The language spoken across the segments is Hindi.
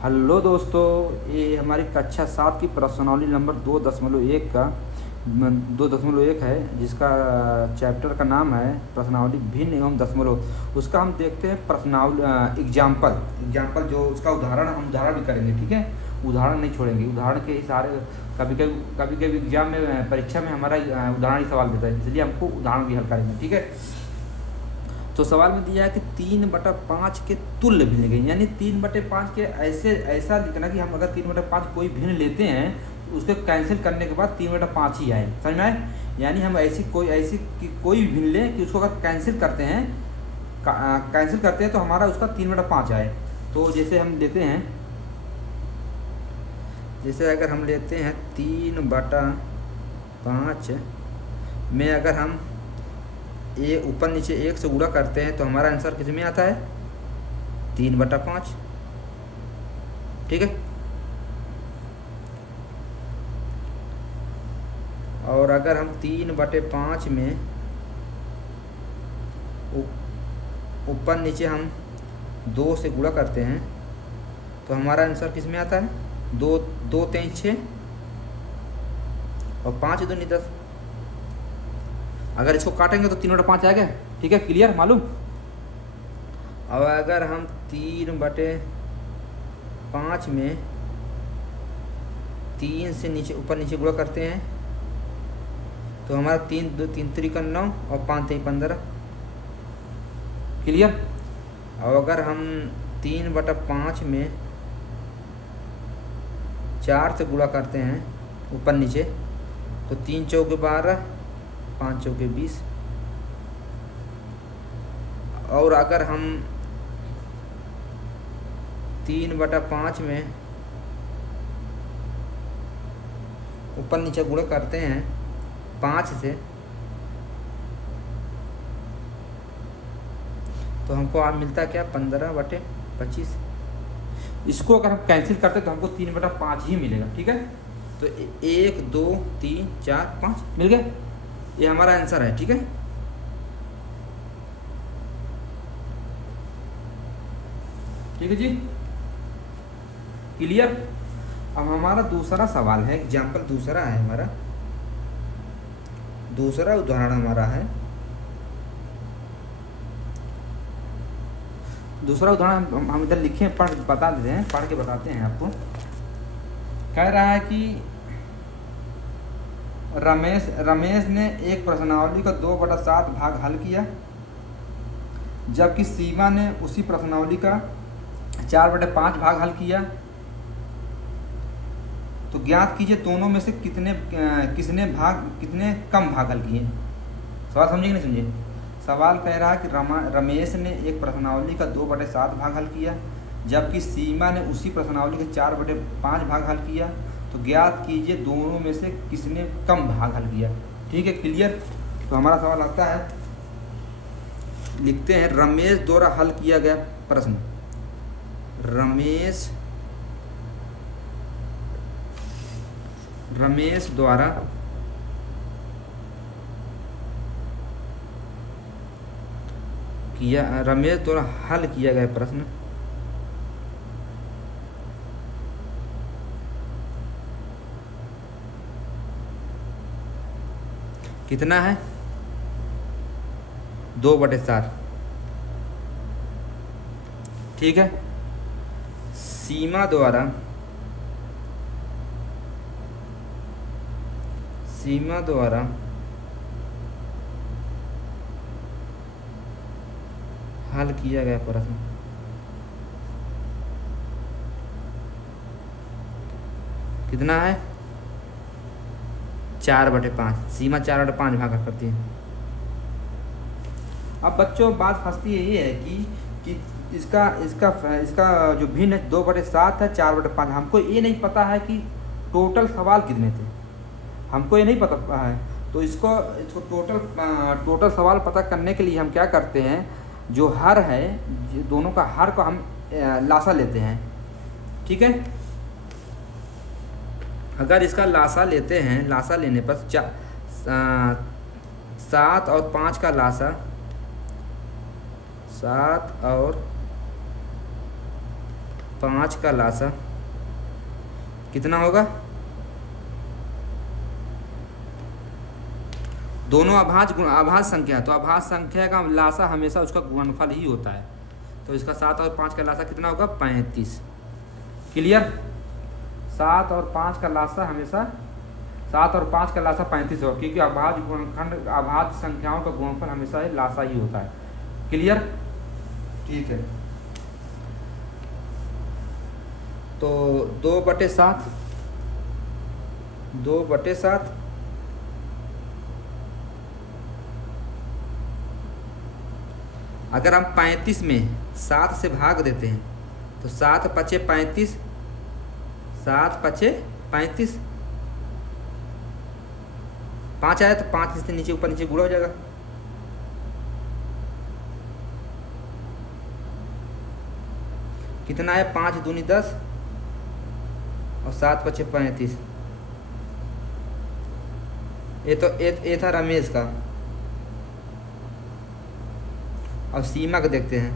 हेलो दोस्तों, ये हमारी कक्षा 7 की प्रश्नावली नंबर 2.1 का 2.1 है, जिसका चैप्टर का नाम है प्रश्नावली भिन्न एवं दशमलव। उसका हम देखते हैं प्रश्नावली एग्जाम्पल जो उसका उदाहरण भी करेंगे। ठीक है, उदाहरण नहीं छोड़ेंगे, उदाहरण के ही सारे कभी कभी एग्जाम में परीक्षा में हमारा उदाहरण ही सवाल देता है, इसलिए हमको उदाहरण भी हल करेंगे। ठीक है, तो सवाल में दिया है कि 3/5 के तुल्य भिन्न लिखें, यानी 3/5 के ऐसा लिखना कि हम अगर 3/5 कोई भिन्न लेते हैं तो उसको कैंसिल करने के बाद 3/5 ही आए। समझ में आए? यानी हम कोई भिन्न लें कि उसको अगर कैंसिल करते हैं तो हमारा उसका 3/5 आए। तो जैसे हम लेते हैं, जैसे अगर हम लेते हैं 3/5 में अगर हम ये ऊपर नीचे 1 से गुणा करते हैं तो हमारा आंसर किस में आता है? 3/5। ठीक है, और अगर हम 3/5 में ऊपर नीचे हम 2 से गुणा करते हैं तो हमारा आंसर किस में आता है? 2 2 3 6 और 5 2 10। अगर इसको काटेंगे तो 3/5 आएगा। ठीक है, क्लियर, मालूम? अब अगर हम 3/5 में 3 से ऊपर नीचे गुणा करते हैं तो हमारा 3 2 3 3 का 9 और 5 3 15। क्लियर? और अगर हम 3/5 में 4 से गुणा करते हैं ऊपर नीचे तो 3 चौके 12 5 चौके 20। और अगर हम 3/5 में ऊपर नीचे गुणा करते हैं 5 से तो हमको आप मिलता क्या? 15/25। इसको अगर हम कैंसिल करते तो हमको 3/5 ही मिलेगा। ठीक है, तो 1 2 3 4 5 मिल गया, ये हमारा आंसर है। ठीक है, ठीक है जी, क्लियर। अब हमारा दूसरा सवाल है, एग्जाम्पल दूसरा है, हमारा दूसरा उदाहरण हमारा है। दूसरा उदाहरण हम इधर लिखे, पढ़ बता देते हैं, पढ़ के बताते हैं आपको। कह रहा है कि रमेश ने एक प्रश्नावली का 2/7 भाग हल किया, जबकि सीमा ने उसी प्रश्नावली का 4/5 भाग हल किया। तो ज्ञात कीजिए दोनों में से कितने कम भाग हल किए। सवाल समझे कि नहीं समझे? सवाल कह रहा है कि रमेश ने एक प्रश्नावली का 2/7 भाग हल किया, जबकि सीमा ने उसी प्रश्नावली का 4/5 भाग हल किया। तो ज्ञात कीजिए दोनों में से किसने कम भाग हल किया। ठीक है, क्लियर। तो हमारा सवाल आता है, लिखते हैं रमेश द्वारा हल किया गया प्रश्न। रमेश द्वारा हल किया गया प्रश्न कितना है? 2/7। ठीक है, सीमा द्वारा हल किया गया प्रश्न कितना है? 4/5। सीमा 4/5 भाग करती है। अब बच्चों बात फंसती यही है कि इसका जो भिन्न 2/7 है, 4/5। हमको ये नहीं पता है कि टोटल सवाल कितने थे, हमको ये नहीं पता है। तो इसको टोटल सवाल पता करने के लिए हम क्या करते हैं, जो हर है दोनों का हर को हम लासा लेते हैं। ठीक है, अगर इसका लासा लेते हैं, लासा लेने पर 7 और 5 का लासा 7 और 5 का लासा कितना होगा? दोनों अभाज्य संख्या है, तो अभाज्य संख्या का लासा हमेशा उसका गुणनफल ही होता है। तो इसका 7 और 5 का लासा कितना होगा? 35। क्लियर? 7 और 5 का लासा हमेशा 7 और 5 का लासा 35 होगा, क्योंकि अभाज्य गुणनखंड अभाज्य संख्याओं का गुणनफल हमेशा लासा ही होता है। क्लियर? ठीक है। तो 2/7 अगर हम 35 में 7 से भाग देते हैं तो 7 पचे 35, 7 पचे 35, 5 आया तो 5 से नीचे ऊपर नीचे गुणा हो जाएगा। कितना है? 5 दूनी 10 और 7 पचे 35। ये था रमेश का। अब सीमा का देखते हैं।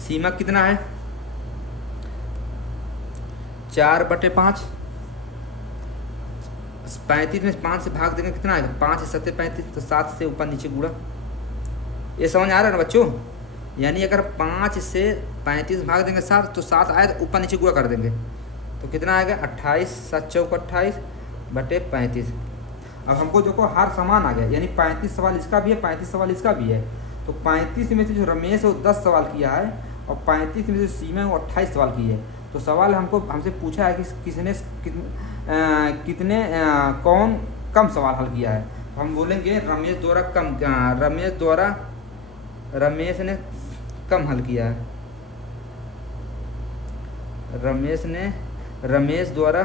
सीमा कितना है? 4/5। 35 में 5 से भाग देंगे कितना आएगा? 5 7 35, तो 7 से ऊपर नीचे गुणा। ये समझ आ रहा है ना बच्चों? यानी अगर 5 से 35 भाग देंगे 7, तो 7 आए तो ऊपर नीचे गुणा कर देंगे, तो कितना आएगा? 28, 7 चौक 28/35। अब हमको देखो हर समान आ गया, यानी 35 सवाल इसका भी है, 35 सवाल इसका भी है। तो 35 में से जो रमेश है वो 10 सवाल किया है, और 35 में से जो सीमा है वो 28 सवाल की है। तो सवाल हमसे पूछा है कि कितने कौन कम सवाल हल किया है। तो हम बोलेंगे रमेश ने कम हल किया है। रमेश द्वारा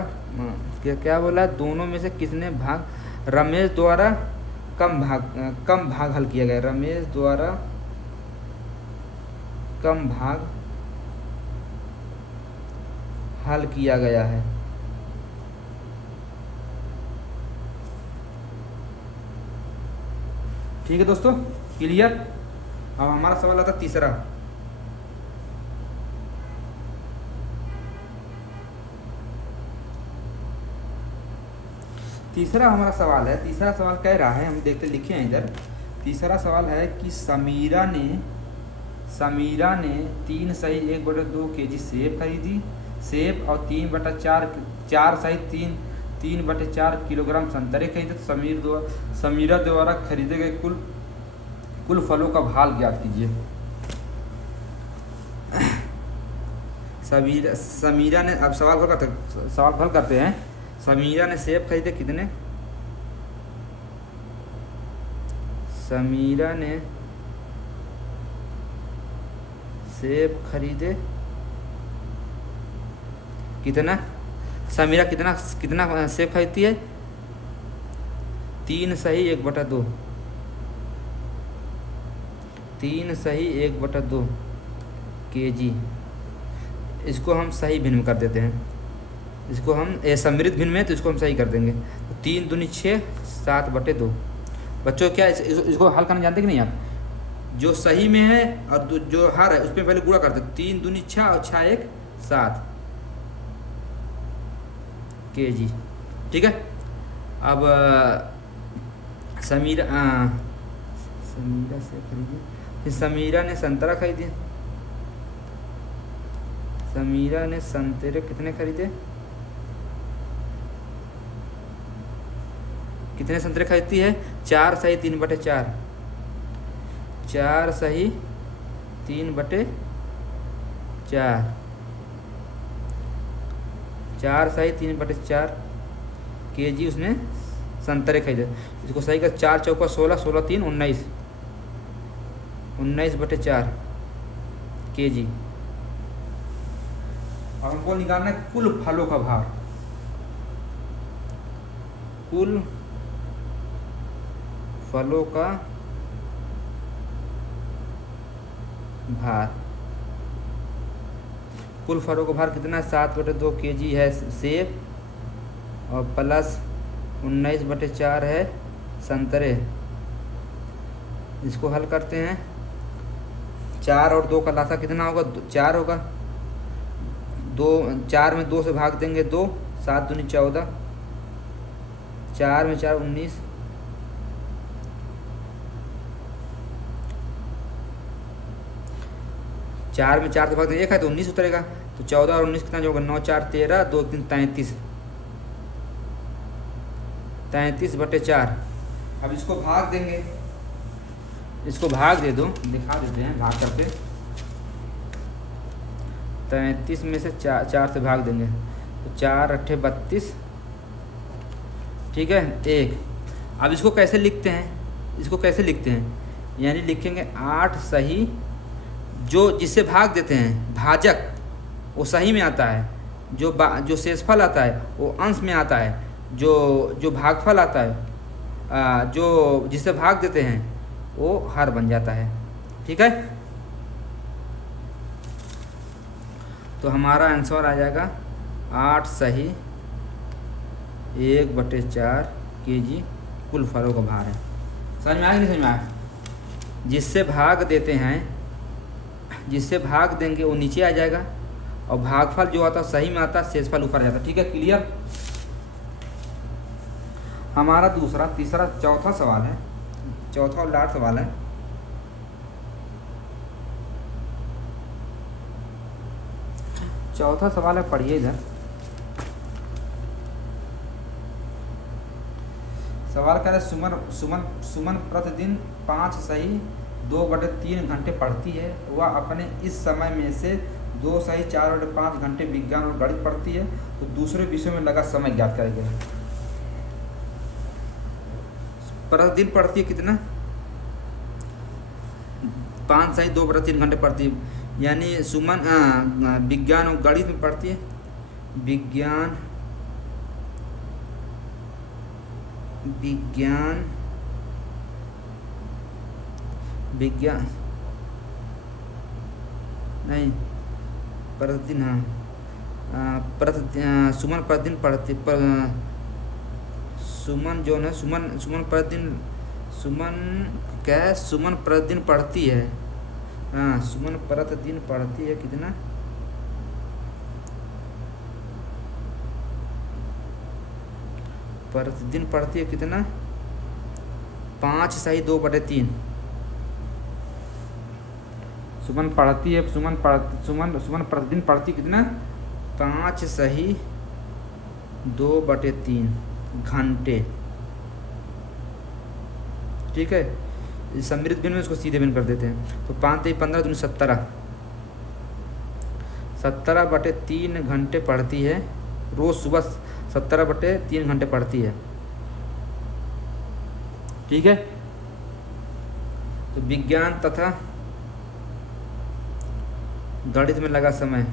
क्या बोला? दोनों में से किसने भाग? रमेश द्वारा कम भाग हल किया गया। रमेश द्वारा कम भाग हल किया गया है। ठीक है दोस्तों, क्लियर? अब हमारा सवाल आता तीसरा। तीसरा हमारा सवाल है। तीसरा सवाल कह रहा है, हम देखते लिखे हैं इधर। तीसरा सवाल है कि समीरा ने 3 सही 1/2 kg सेब खरीदी। सेब और 4 सही 3/4 किलोग्राम संतरे खरीदे। तो समीरा द्वारा खरीदे गए कुल फलों का भार ज्ञात कीजिए। समीरा ने, अब सवाल हल करते हैं। समीरा ने सेब खरीदे कितने? समीरा ने सेब खरीदे कितना? समीरा कितना सेब खरीदती है? 3 सही 1/2। 3 सही 1/2 kg। इसको हम सही भिन्न कर देते हैं। इसको हम समृद्ध भिन्न में, तो इसको हम सही कर देंगे। 3 दूनी 6, 7/2। बच्चों क्या इसको हल करना जानते कि नहीं आप? जो सही में है और जो हर है उसमें पहले गुणा करते। 3 दूनी 6 और 6 1 7 kg। ठीक है। अब समीरा से खरीदी। समीरा ने संतरा खरीदे। समीरा ने संतरे कितने खरीदे? कितने संतरे खरीदती है? 4 सही 3/4। 4 सही 3/4। 4 सही 3/4 kg उसने संतरे खरीदे। इसको सही कर। 4 चौका 16, 16 3 19, 19/4 kg। और हमको निकालना है कुल फलों का भार। कुल फलों का भार। कुल फलों का भार कितना? 7/2 kg है सेब, और प्लस 19/4 है संतरे। इसको हल करते हैं। 4 और 2 का लासा कितना होगा? 4 होगा। 2, 4 में 2 से भाग देंगे 2, 7 दूनी 14, 4 में 4 19, 4 में 4 से भाग देंगे 1 है तो 19 उतरेगा। तो 14 और 19 कितना जो होगा? 9 4 13, 2 3 33, 33/4। अब इसको भाग देंगे, इसको भाग दे दो, दिखा देते हैं भाग करके। 33 में से 4 से भाग देंगे तो 4 8 32, ठीक है 1। अब इसको कैसे लिखते हैं? इसको कैसे लिखते हैं? यानी लिखेंगे 8 सही, जो जिससे भाग देते हैं भाजक वो सही में आता है, जो शेषफल आता है वो अंश में आता है, जो भागफल आता है जो जिससे भाग देते हैं वो हर बन जाता है। ठीक है, तो हमारा आंसर आ जाएगा 8 सही 1/4 kg कुल फलों का भार है। समझ में आया कि नहीं समझ में आया? जिससे भाग देते हैं, जिससे भाग देंगे वो नीचे आ जाएगा, और भागफल जो आता है सही में आता है, शेषफल ऊपर जाता है। ठीक है, क्लियर? हमारा चौथा सवाल है, चौथा और लास्ट सवाल है। चौथा सवाल है, पढ़िए इधर। सवाल कह रहे सुमन प्रतिदिन 5 सही 2/3 घंटे पढ़ती है। वह अपने इस समय में से 2 सही 4/5 घंटे विज्ञान और गणित पढ़ती है, तो दूसरे विषयों में लगा समय ज्ञात करेंगे। प्रतिदिन पढ़ती है कितना? 5 सही 2/3 घंटे पढ़ती है। यानी सुमन विज्ञान और गणित में पढ़ती है, विज्ञान नहीं प्रतिदिन, सुमन प्रतिदिन पढ़ती, सुमन जो है सुमन प्रतिदिन, सुमन प्रतिदिन पढ़ती है। हाँ, सुमन प्रतिदिन पढ़ती है कितना? प्रतिदिन पढ़ती है कितना? 5 सही 2/3। सुमन पढ़ती है, सुमन प्रतिदिन पढ़ती कितना? 5 सही 2/3 घंटे। ठीक है, सम्मिलित भिन्न में इसको सीधे भिन्न कर देते हैं। तो 5 3 15 दूनी 17, 17/3 घंटे पढ़ती है रोज़ सुबह, 17/3 घंटे पढ़ती है। ठीक है, तो विज्ञान तथा गणित में लगा समय,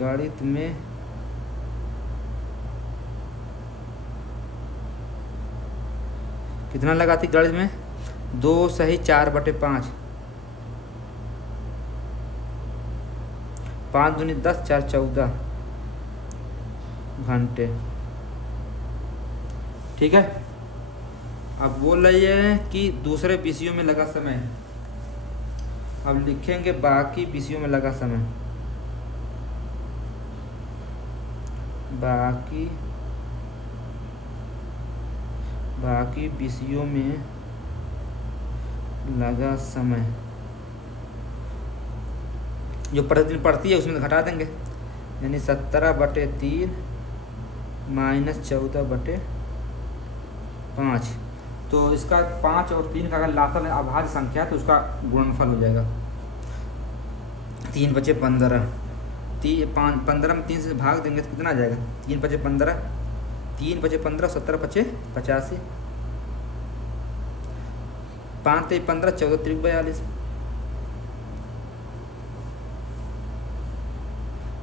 गणित में कितना लगाती? गणित में 2 सही 4/5, 5 दूनी 10 4 14 घंटे। ठीक है, अब बोल रही है कि दूसरे विषयों में लगा समय। अब लिखेंगे बाकी विषयों में लगा समय, बाकी विषयों में लगा समय। जो प्रतिदिन पढ़ती है उसमें घटा देंगे, यानी 17/3 - 14/5। तो इसका 5 और 3 का अगर लासल अभाज्य संख्या है तो उसका गुणनफल हो जाएगा 3 बचे 15। 15 में 3 से भाग देंगे तो कितना आ जाएगा? 3 बचे 15, 3 बचे 15, 17 बचे 85, 5 3 15, 14 3 42।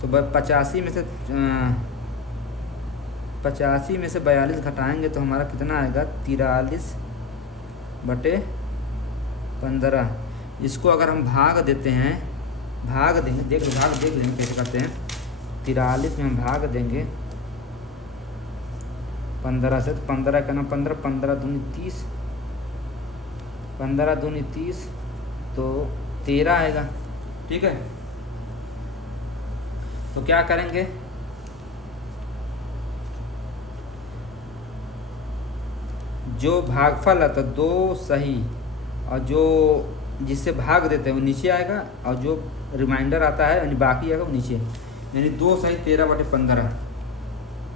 तो 85 में से 42 घटाएंगे तो हमारा कितना आएगा? 43/15। इसको अगर हम भाग देते हैं, भाग देंगे, देख लेंगे कैसे करते हैं। 43 में हम भाग देंगे 15 से, तो 15 का ना 15, 15 दूनी 30, 15 दूनी 30 तो 13 आएगा। ठीक है, तो क्या करेंगे, जो भागफल आता है 2 सही और जो जिससे भाग देते हैं वो नीचे आएगा, और जो रिमाइंडर आता है यानी बाकी आएगा वो नीचे, यानी 2 सही 13/15,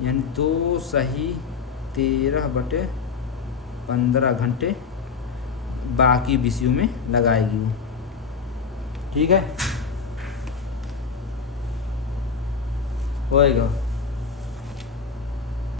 यानी 2 सही 13/15 घंटे बाकी विषयों में लगाएगी वो। ठीक है, होएगा।